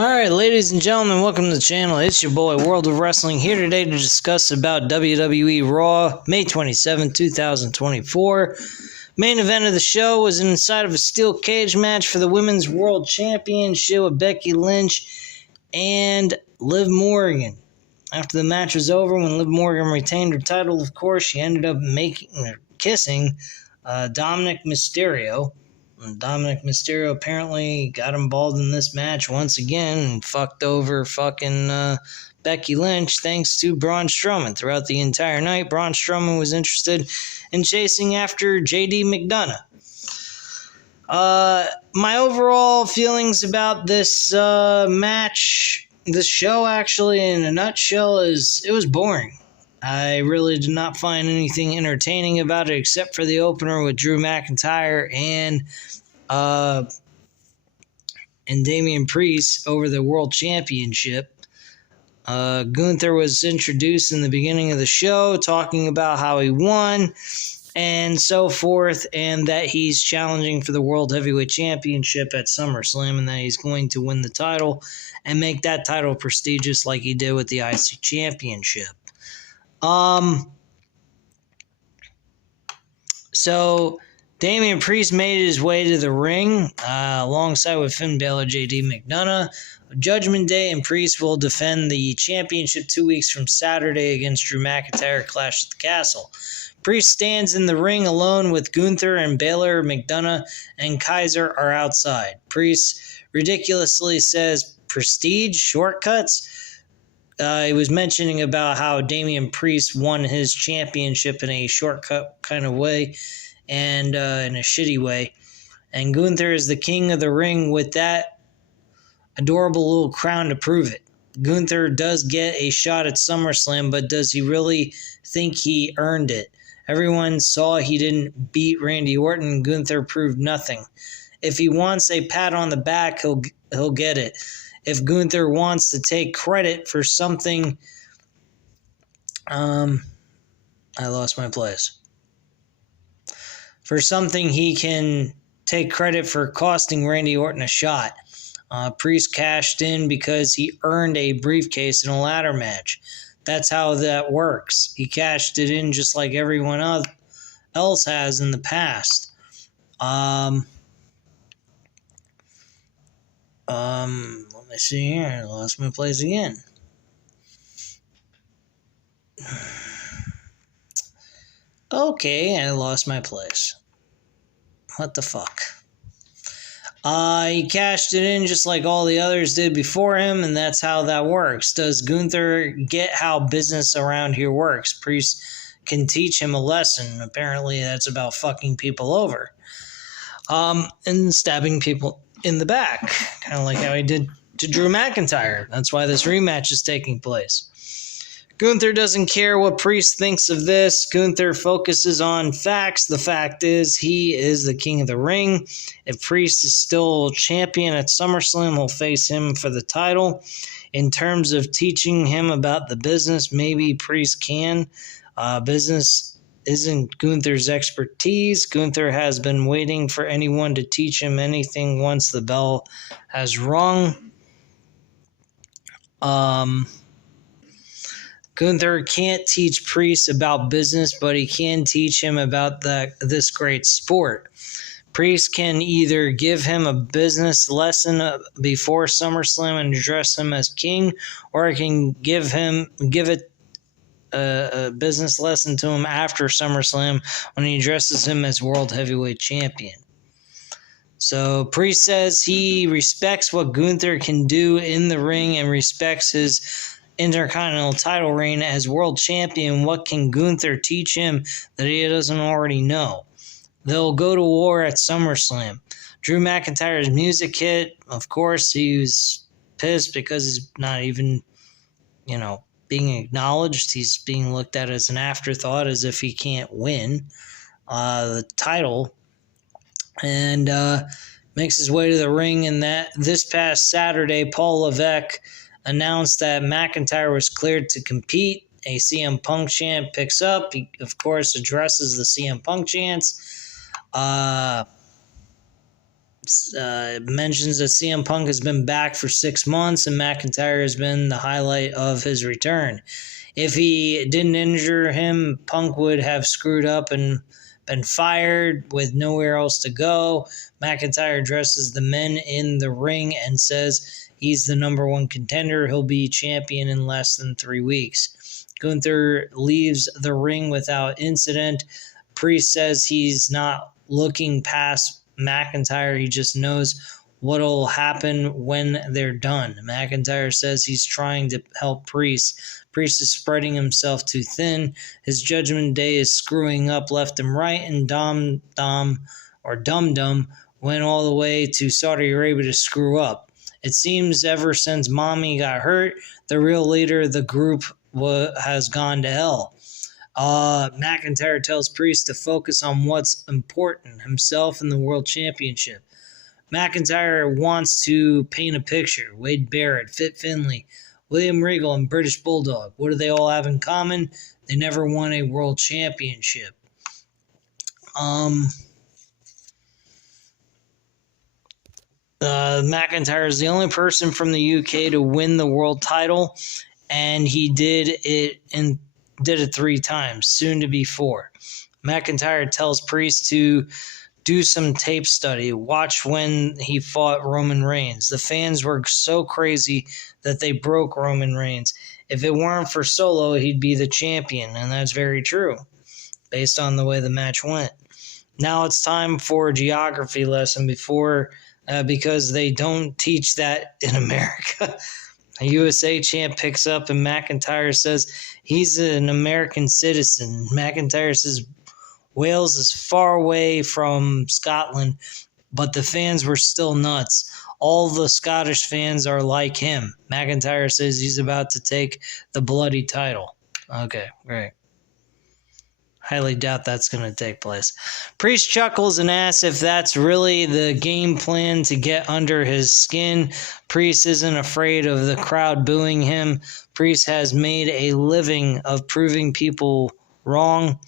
Alright, ladies and gentlemen, welcome to the channel. It's your boy, World of Wrestling, here today to discuss about WWE Raw, May 27, 2024. Main event of the show was inside of a steel cage match for the Women's World Championship with Becky Lynch and Liv Morgan. After the match was over, when Liv Morgan retained her title, of course, she ended up kissing Dominic Mysterio. Dominic Mysterio apparently got involved in this match once again and fucked over Becky Lynch thanks to Braun Strowman. Throughout the entire night, Braun Strowman was interested in chasing after JD McDonough. My overall feelings about this match, this show actually in a nutshell, is it was boring. I really did not find anything entertaining about it except for the opener with Drew McIntyre and Damian Priest over the World Championship. Gunther was introduced in the beginning of the show, talking about how he won and so forth, and that he's challenging for the World Heavyweight Championship at SummerSlam, and that he's going to win the title and make that title prestigious like he did with the IC Championship. So Damian Priest made his way to the ring alongside with Finn Balor, JD McDonough. Judgment Day, and Priest will defend the championship 2 weeks from Saturday against Drew McIntyre, Clash at the Castle. Priest stands in the ring alone with Gunther, and Balor, McDonough, and Kaiser are outside. Priest ridiculously says, "Prestige? Shortcuts?" He was mentioning about how Damian Priest won his championship in a shortcut kind of way and in a shitty way. And Gunther is the king of the ring with that adorable little crown to prove it. Gunther does get a shot at SummerSlam, but does he really think he earned it? Everyone saw he didn't beat Randy Orton. Gunther proved nothing. If he wants a pat on the back, he'll get it. If Gunther wants to take credit for something, I lost my place. For something he can take credit for costing Randy Orton a shot. Priest cashed in because he earned a briefcase in a ladder match. That's how that works. He cashed it in just like everyone else has in the past. Let me see here. I lost my place again. Okay, I lost my place. What the fuck? He cashed it in just like all the others did before him, and that's how that works. Does Gunther get how business around here works? Priest can teach him a lesson. Apparently, that's about fucking people over. And stabbing people in the back. Kind of like how he did to Drew McIntyre. That's why this rematch is taking place. Gunther doesn't care what Priest thinks of this. Gunther focuses on facts. The fact is, he is the king of the ring. If Priest is still champion at SummerSlam, he'll face him for the title. In terms of teaching him about the business, maybe Priest can. Business isn't Gunther's expertise. Gunther has been waiting for anyone to teach him anything once the bell has rung. Gunther can't teach Priest about business, but he can teach him about this great sport. Priest can either give him a business lesson before SummerSlam and address him as king, or he can give it a business lesson to him after SummerSlam when he addresses him as World Heavyweight Champion. So Priest says he respects what Gunther can do in the ring and respects his Intercontinental title reign as World Champion. What can Gunther teach him that he doesn't already know? They'll go to war at SummerSlam. Drew McIntyre's music hit. Of course, he was pissed because he's not even, being acknowledged. He's being looked at as an afterthought, as if he can't win the title. And makes his way to the ring. And this past Saturday, Paul Levesque announced that McIntyre was cleared to compete. A CM Punk chant picks up. He, of course, addresses the CM Punk chants. mentions that CM Punk has been back for 6 months and McIntyre has been the highlight of his return. If he didn't injure him, Punk would have screwed up and been fired with nowhere else to go. McIntyre addresses the men in the ring and says he's the number one contender. He'll be champion in less than 3 weeks. Gunther leaves the ring without incident. Priest says he's not looking past McIntyre. He just knows what'll happen when they're done. McIntyre says he's trying to help Priest. Priest is spreading himself too thin. His Judgment Day is screwing up left and right, and Dum Dum went all the way to Saudi Arabia to screw up. It seems ever since Mommy got hurt, the real leader of the group has gone to hell. McIntyre tells Priest to focus on what's important, himself and the World Championship. McIntyre wants to paint a picture. Wade Barrett, Fit Finlay, William Regal, and British Bulldog. What do they all have in common? They never won a World Championship. McIntyre is the only person from the UK to win the world title, and he did it 3 times, soon to be 4. McIntyre tells Priest to do some tape study, watch when he fought Roman Reigns. The fans were so crazy that they broke Roman Reigns. If it weren't for Solo, he'd be the champion, and that's very true, based on the way the match went. Now it's time for a geography lesson because they don't teach that in America. A USA champ picks up and McIntyre says he's an American citizen. McIntyre says Wales is far away from Scotland, but the fans were still nuts. All the Scottish fans are like him. McIntyre says he's about to take the bloody title. Okay, great. Highly doubt that's going to take place. Priest chuckles and asks if that's really the game plan to get under his skin. Priest isn't afraid of the crowd booing him. Priest has made a living of proving people wrong.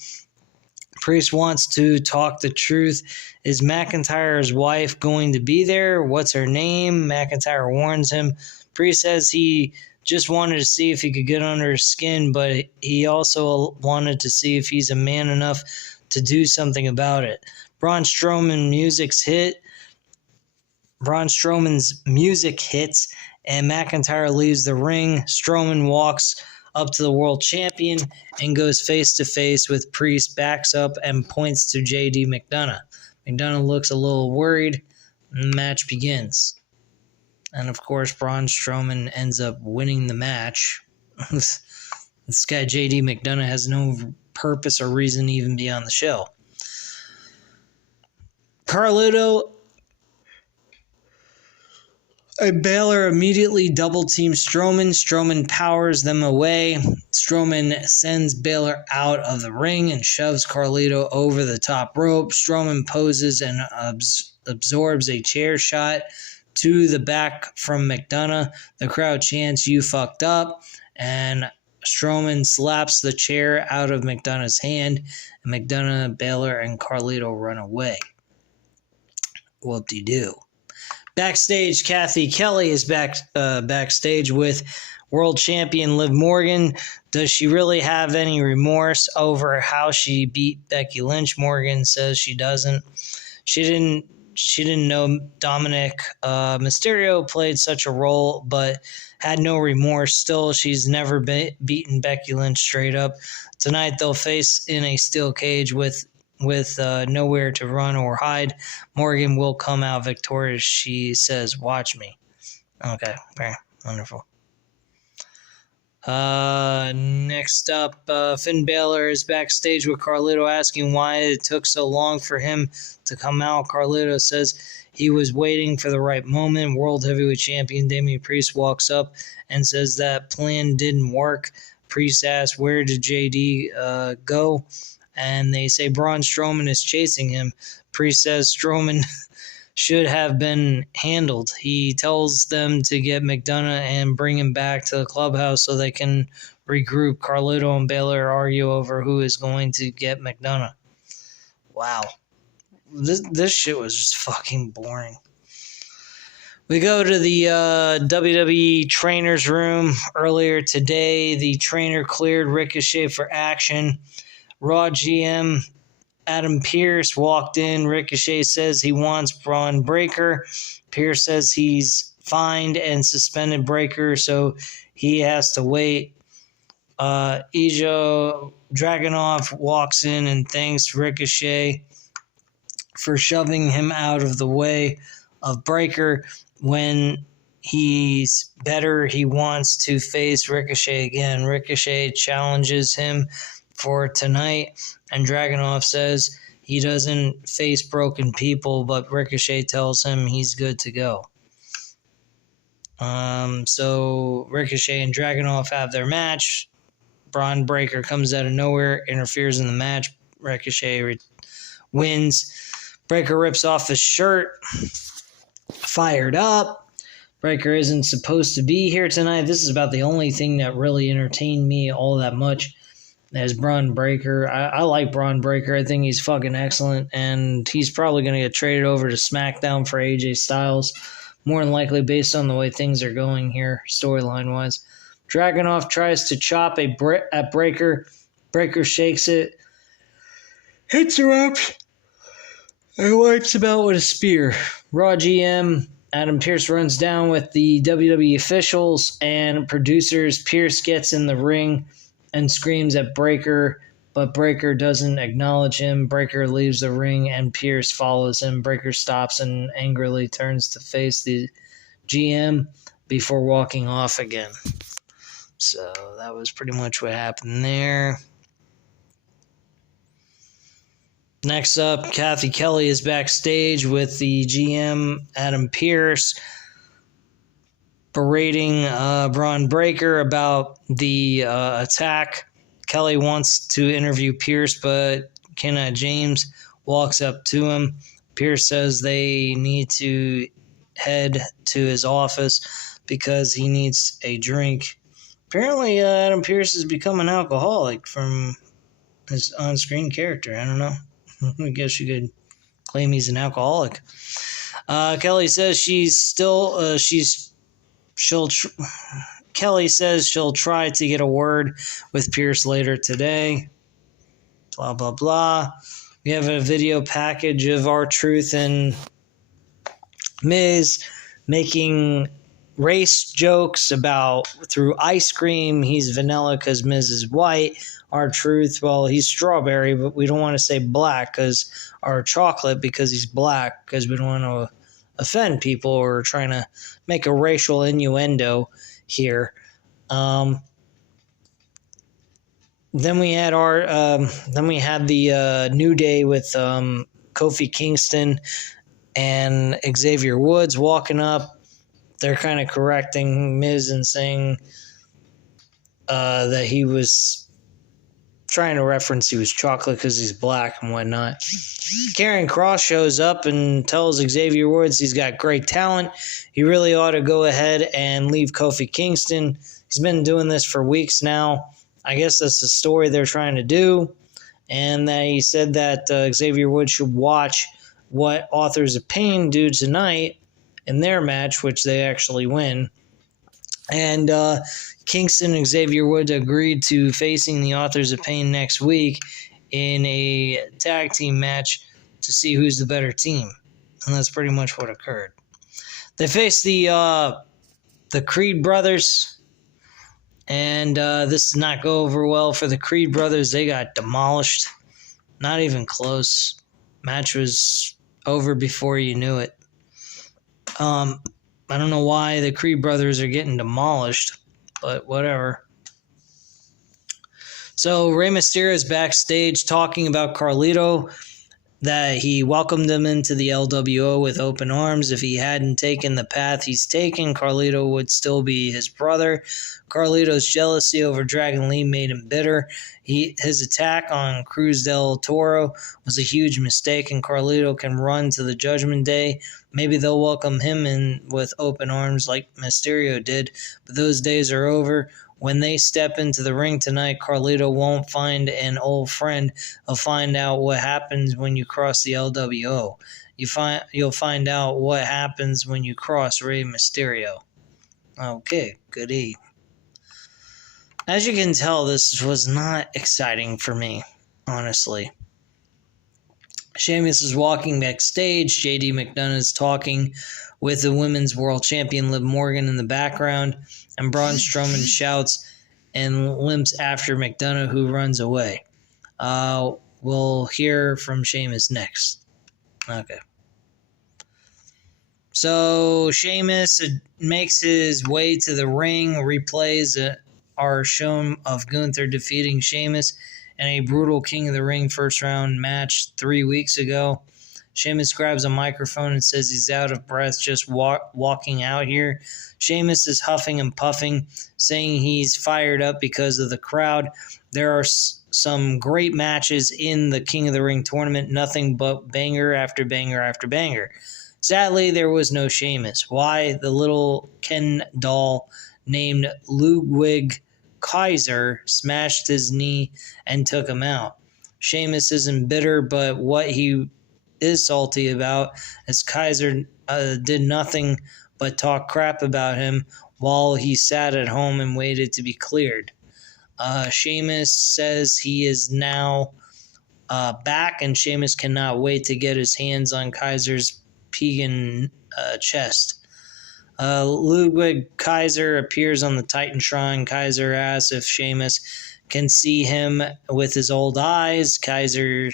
Priest wants to talk the truth. Is McIntyre's wife going to be there? What's her name? McIntyre warns him. Priest says he just wanted to see if he could get under his skin, but he also wanted to see if he's a man enough to do something about it. Braun Strowman's music hits, and McIntyre leaves the ring. Strowman walks up to the world champion and goes face-to-face with Priest, backs up and points to J.D. McDonagh. McDonagh looks a little worried, and the match begins. And, of course, Braun Strowman ends up winning the match. This guy, J.D. McDonagh, has no purpose or reason to even be on the show. Carlito and Balor immediately double-team Strowman. Strowman powers them away. Strowman sends Balor out of the ring and shoves Carlito over the top rope. Strowman poses and absorbs a chair shot to the back from McDonagh. The crowd chants, "You fucked up," and Strowman slaps the chair out of McDonagh's hand, and McDonagh, Balor, and Carlito run away. Whoop-de-doo. Backstage, Kathy Kelly is backstage with world champion Liv Morgan. Does she really have any remorse over how she beat Becky Lynch? Morgan says she doesn't. She didn't know Dominic Mysterio played such a role, but had no remorse. Still, she's never beaten Becky Lynch straight up. Tonight, they'll face in a steel cage with nowhere to run or hide. Morgan will come out victorious. She says, "Watch me." Okay, very wonderful. Next up, Finn Balor is backstage with Carlito, asking why it took so long for him to come out. Carlito says he was waiting for the right moment. World Heavyweight Champion Damian Priest walks up and says that plan didn't work. Priest asks, where did JD go? And they say Braun Strowman is chasing him. Priest says Strowman should have been handled. He tells them to get McDonagh and bring him back to the clubhouse so they can regroup. Carlito and Balor argue over who is going to get McDonagh. Wow. this shit was just fucking boring. We go to the WWE trainer's room earlier today. The trainer cleared Ricochet for action. Raw GM Adam Pearce walked in. Ricochet says he wants Braun Breaker. Pearce says he's fined and suspended Breaker, so he has to wait. Ilja Dragunov walks in and thanks Ricochet for shoving him out of the way of Breaker. When he's better, he wants to face Ricochet again. Ricochet challenges him for tonight, and Dragunov says he doesn't face broken people, but Ricochet tells him he's good to go. So Ricochet and Dragunov have their match. Braun Breaker comes out of nowhere, interferes in the match. Ricochet wins. Breaker rips off his shirt. Fired up. Breaker isn't supposed to be here tonight. This is about the only thing that really entertained me all that much as Braun Breaker. I like Braun Breaker. I think he's fucking excellent, and he's probably going to get traded over to SmackDown for AJ Styles, more than likely based on the way things are going here, storyline-wise. Dragunov tries to chop at Breaker. Breaker shakes it, hits her up, and wipes him out with a spear. Raw GM Adam Pearce runs down with the WWE officials and producers. Pearce gets in the ring and screams at Breaker, but Breaker doesn't acknowledge him. Breaker leaves the ring and Pearce follows him. Breaker stops and angrily turns to face the GM before walking off again. So that was pretty much what happened there. Next up, Kathy Kelly is backstage with the GM, Adam Pearce, berating Braun Breaker about the attack. Kelly wants to interview Pearce, but Kenna James walks up to him. Pearce says they need to head to his office because he needs a drink. Apparently, Adam Pearce has become an alcoholic from his on-screen character. I don't know. I guess you could claim he's an alcoholic. Kelly says Kelly says she'll try to get a word with Pearce later today. Blah, blah, blah. We have a video package of R-Truth and Miz making race jokes about through ice cream. He's vanilla because Miz is white. R-Truth, well, he's strawberry, but we don't want to say black because or chocolate because he's black because we don't want to offend people or trying to make a racial innuendo here. Then we had the New Day with Kofi Kingston and Xavier Woods walking up. They're kind of correcting Miz and saying that he was trying to reference he was chocolate because he's black and whatnot. Karrion Kross shows up and tells Xavier Woods he's got great talent. He really ought to go ahead and leave Kofi Kingston. He's been doing this for weeks now. I guess that's the story they're trying to do. And that he said that Xavier Woods should watch what Authors of Pain do tonight in their match, which they actually win. And Kingston and Xavier Woods agreed to facing the Authors of Pain next week in a tag team match to see who's the better team. And that's pretty much what occurred. They faced the Creed brothers, and this did not go over well for the Creed brothers. They got demolished. Not even close. Match was over before you knew it. I don't know why the Creed brothers are getting demolished, but whatever. So Rey Mysterio is backstage talking about Carlito, that he welcomed him into the LWO with open arms. If he hadn't taken the path he's taken, Carlito would still be his brother. Carlito's jealousy over Dragon Lee made him bitter. His attack on Cruz del Toro was a huge mistake, and Carlito can run to the Judgment Day. Maybe they'll welcome him in with open arms like Mysterio did, but those days are over. When they step into the ring tonight, Carlito won't find an old friend. He'll find out what happens when you cross the LWO. You'll find out what happens when you cross Rey Mysterio. Okay, goody. As you can tell, this was not exciting for me, honestly. Sheamus is walking backstage. JD McDonagh is talking with the Women's World Champion Liv Morgan in the background, and Braun Strowman shouts and limps after McDonagh, who runs away. We'll hear from Sheamus next. Okay. So Sheamus makes his way to the ring, replays are shown of Gunther defeating Sheamus in a brutal King of the Ring first round match 3 weeks ago. Sheamus grabs a microphone and says he's out of breath just walking out here. Sheamus is huffing and puffing, saying he's fired up because of the crowd. There are some great matches in the King of the Ring tournament, nothing but banger after banger after banger. Sadly, there was no Sheamus. Why? The little Ken doll named Ludwig Kaiser smashed his knee and took him out. Sheamus isn't bitter, but what he is salty about is Kaiser did nothing but talk crap about him while he sat at home and waited to be cleared. Sheamus says he is now back, and Sheamus cannot wait to get his hands on Kaiser's pagan chest. Ludwig Kaiser appears on the Titantron. Kaiser asks if Sheamus can see him with his old eyes. Kaiser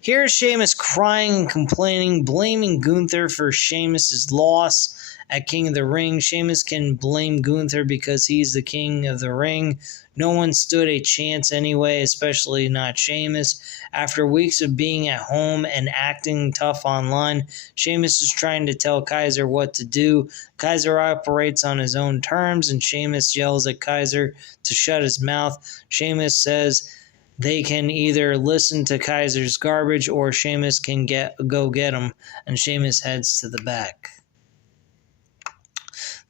hears Sheamus crying and complaining, blaming Gunther for Sheamus' loss at King of the Ring. Sheamus can blame Gunther because he's the King of the Ring. No one stood a chance anyway, especially not Sheamus. After weeks of being at home and acting tough online, Sheamus is trying to tell Kaiser what to do. Kaiser operates on his own terms, and Sheamus yells at Kaiser to shut his mouth. Sheamus says they can either listen to Kaiser's garbage or Sheamus can go get him, and Sheamus heads to the back.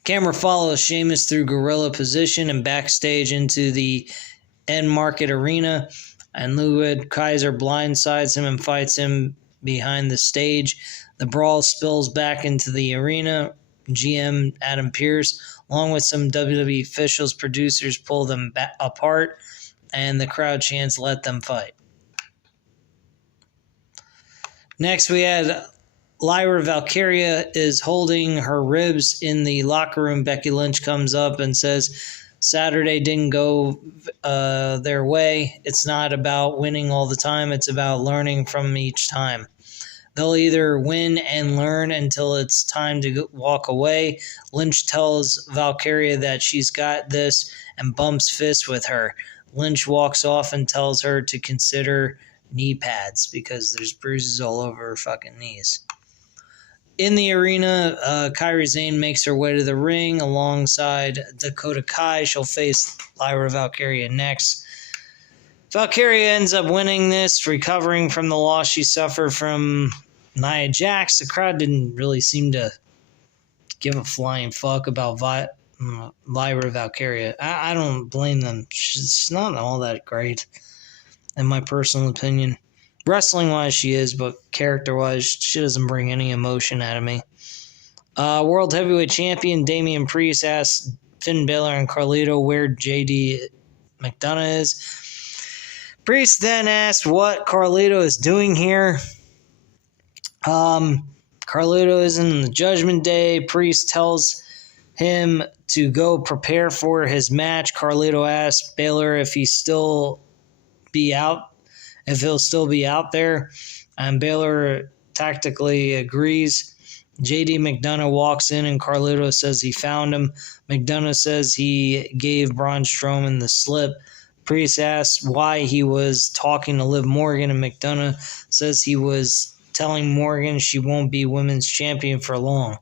Camera follows Sheamus through gorilla position and backstage into the end market arena, and Ludwig Kaiser blindsides him and fights him behind the stage. The brawl spills back into the arena. GM Adam Pearce, along with some WWE officials, producers, pull them apart, and the crowd chants, "Let them fight." Next, we had Lyra Valkyria is holding her ribs in the locker room. Becky Lynch comes up and says Saturday didn't go their way. It's not about winning all the time. It's about learning from each time. They'll either win and learn until it's time to walk away. Lynch tells Valkyria that she's got this and bumps fists with her. Lynch walks off and tells her to consider knee pads because there's bruises all over her fucking knees. In the arena, Kairi Sane makes her way to the ring alongside Dakota Kai. She'll face Lyra Valkyria next. Valkyria ends up winning this, recovering from the loss she suffered from Nia Jax. The crowd didn't really seem to give a flying fuck about Lyra Valkyria. I don't blame them. She's not all that great, in my personal opinion. Wrestling-wise, she is, but character-wise, she doesn't bring any emotion out of me. World Heavyweight Champion Damian Priest asks Finn Balor and Carlito where JD McDonagh is. Priest then asks what Carlito is doing here. Carlito is in the Judgment Day. Priest tells him to go prepare for his match. Carlito asks Balor if he'll still be out there, and Balor tactically agrees. JD McDonagh walks in and Carlito says he found him. McDonagh says he gave Braun Strowman the slip. Priest asks why he was talking to Liv Morgan, and McDonagh says he was telling Morgan she won't be women's champion for long.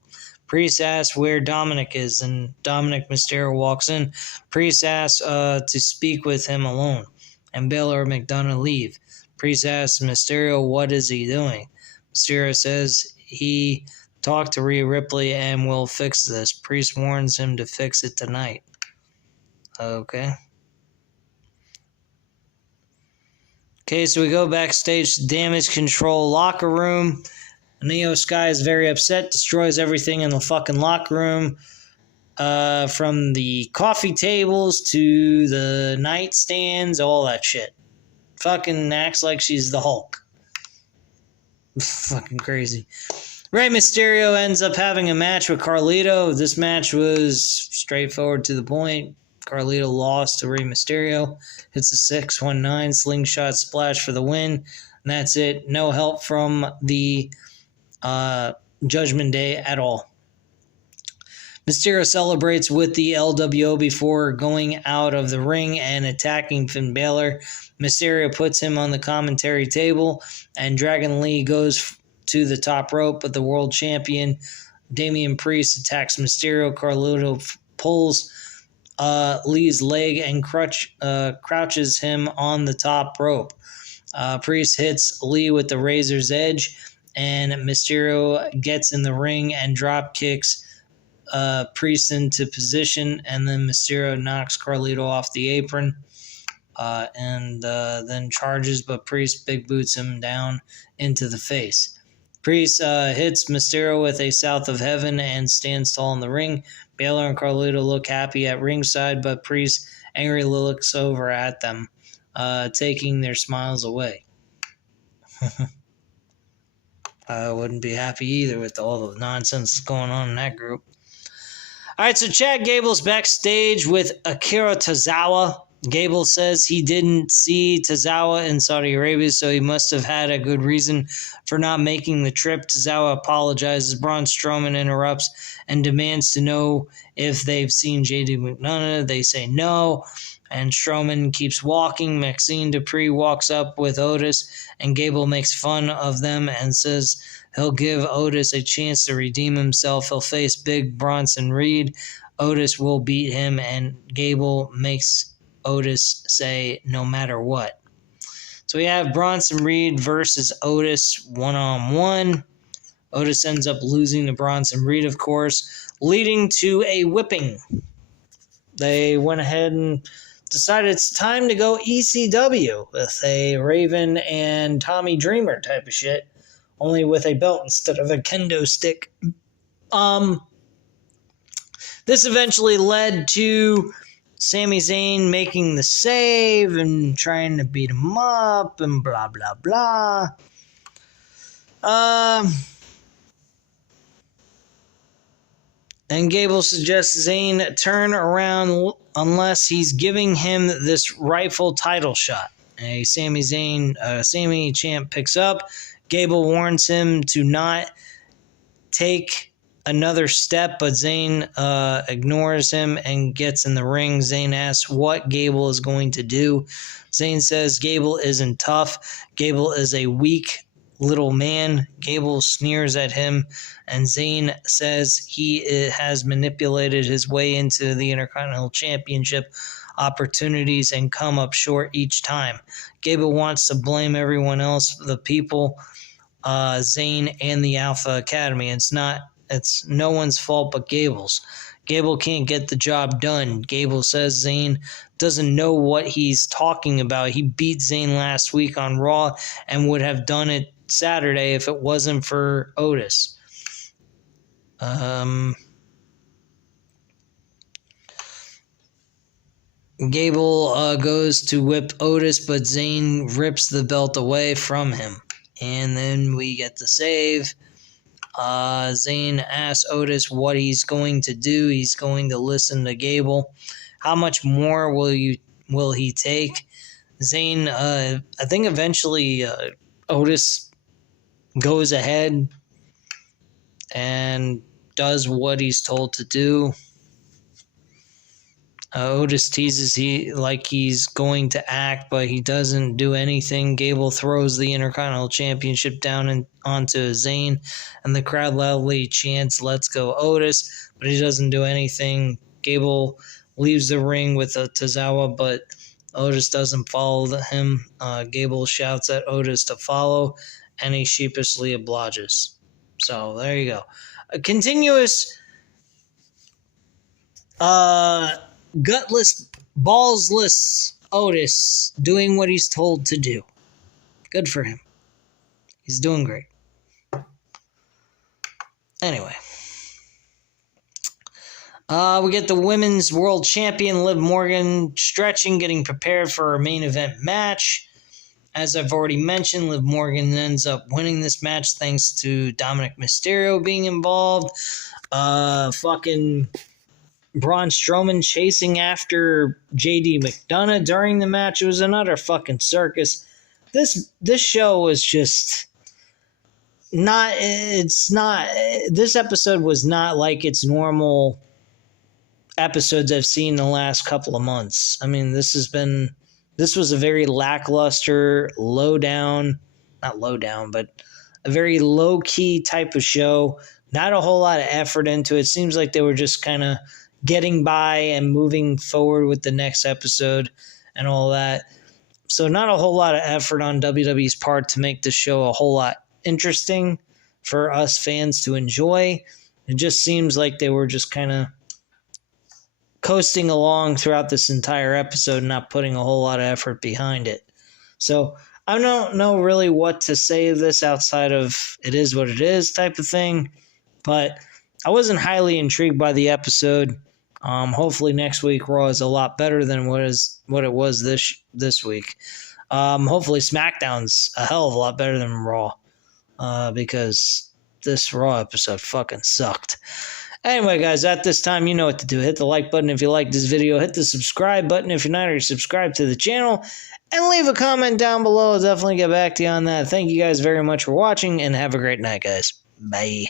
Priest asks where Dominic is, and Dominic Mysterio walks in. Priest asks to speak with him alone, and Balor and McDonagh leave. Priest asks Mysterio what is he doing. Mysterio says he talked to Rhea Ripley and will fix this. Priest warns him to fix it tonight. Okay. Okay, so we go backstage to Damage Control locker room. Neo Sky is very upset, destroys everything in the fucking locker room. From the coffee tables to the nightstands, all that shit. Fucking acts like she's the Hulk. Fucking crazy. Rey Mysterio ends up having a match with Carlito. This match was straightforward to the point. Carlito lost to Rey Mysterio. Hits a 619 slingshot splash for the win. And that's it. No help from the Judgment Day at all. Mysterio celebrates with the LWO before going out of the ring and attacking Finn Balor. Mysterio puts him on the commentary table, and Dragon Lee goes to the top rope, but the world champion Damian Priest attacks Mysterio. Carlito pulls Lee's leg and crouches him on the top rope. Priest hits Lee with the Razor's Edge, and Mysterio gets in the ring and drop kicks Priest into position, and then Mysterio knocks Carlito off the apron and then charges, but Priest big boots him down into the face. Priest hits Mysterio with a South of Heaven and stands tall in the ring. Balor and Carlito look happy at ringside, but Priest angrily looks over at them, taking their smiles away. I wouldn't be happy either with all the nonsense that's going on in that group. All right, so Chad Gable's backstage with Akira Tozawa. Gable says he didn't see Tozawa in Saudi Arabia, so he must have had a good reason for not making the trip. Tozawa apologizes. Braun Strowman interrupts and demands to know if they've seen JD McDonough. They say no, and Strowman keeps walking. Maxine Dupree walks up with Otis, and Gable makes fun of them and says he'll give Otis a chance to redeem himself. He'll face Big Bronson Reed. Otis will beat him, and Gable makes Otis say no matter what. So we have Bronson Reed versus Otis one-on-one. Otis ends up losing to Bronson Reed, of course, leading to a whipping. They went ahead and decided it's time to go ECW with a Raven and Tommy Dreamer type of shit, only with a belt instead of a kendo stick. This eventually led to Sami Zayn making the save and trying to beat him up and blah, blah, blah. And Gable suggests Zayn turn around unless he's giving him this rightful title shot. A Sami champ picks up. Gable warns him to not take another step, but Zayn ignores him and gets in the ring. Zayn asks what Gable is going to do. Zayn says Gable isn't tough. Gable is a weak little man. Gable sneers at him, and Zayn says he has manipulated his way into the Intercontinental Championship opportunities and come up short each time. Gable wants to blame everyone else, the people, Zayn, and the Alpha Academy. It's no one's fault but Gable's. Gable can't get the job done. Gable says Zayn doesn't know what he's talking about. He beat Zayn last week on Raw and would have done it Saturday if it wasn't for Otis. Gable goes to whip Otis, but Zayn rips the belt away from him. And then we get the save. Zayn asks Otis what he's going to do. He's going to listen to Gable. How much more will he take? Zayn, I think eventually Otis goes ahead and does what he's told to do. Otis teases he's going to act, but he doesn't do anything. Gable throws the Intercontinental Championship down onto Zayn, and the crowd loudly chants, "Let's go Otis," but he doesn't do anything. Gable leaves the ring with a Tozawa, but Otis doesn't follow him. Gable shouts at Otis to follow, and he sheepishly obliges. So there you go. A continuous gutless ballsless Otis doing what he's told to do. Good for him. He's doing great. Anyway. We get the women's world champion, Liv Morgan, stretching, getting prepared for her main event match. As I've already mentioned, Liv Morgan ends up winning this match thanks to Dominic Mysterio being involved. Fucking Braun Strowman chasing after JD McDonough during the match. It was another fucking circus. This show was just not. It's not. This episode was not like its normal episodes I've seen the last couple of months. I mean, this was a very lackluster, but a very low-key type of show. Not a whole lot of effort into it. It seems like they were just kind of getting by and moving forward with the next episode and all that. So not a whole lot of effort on WWE's part to make the show a whole lot interesting for us fans to enjoy. It just seems like they were just kind of coasting along throughout this entire episode, not putting a whole lot of effort behind it. So I don't know really what to say of this outside of it is what it is type of thing, but I wasn't highly intrigued by the episode. Hopefully next week Raw is a lot better than what it was this week. Hopefully SmackDown's a hell of a lot better than Raw, because this Raw episode fucking sucked. Anyway, guys, at this time, you know what to do. Hit the like button if you like this video. Hit the subscribe button if you're not already subscribed to the channel. And leave a comment down below. I'll definitely get back to you on that. Thank you guys very much for watching, and have a great night, guys. Bye.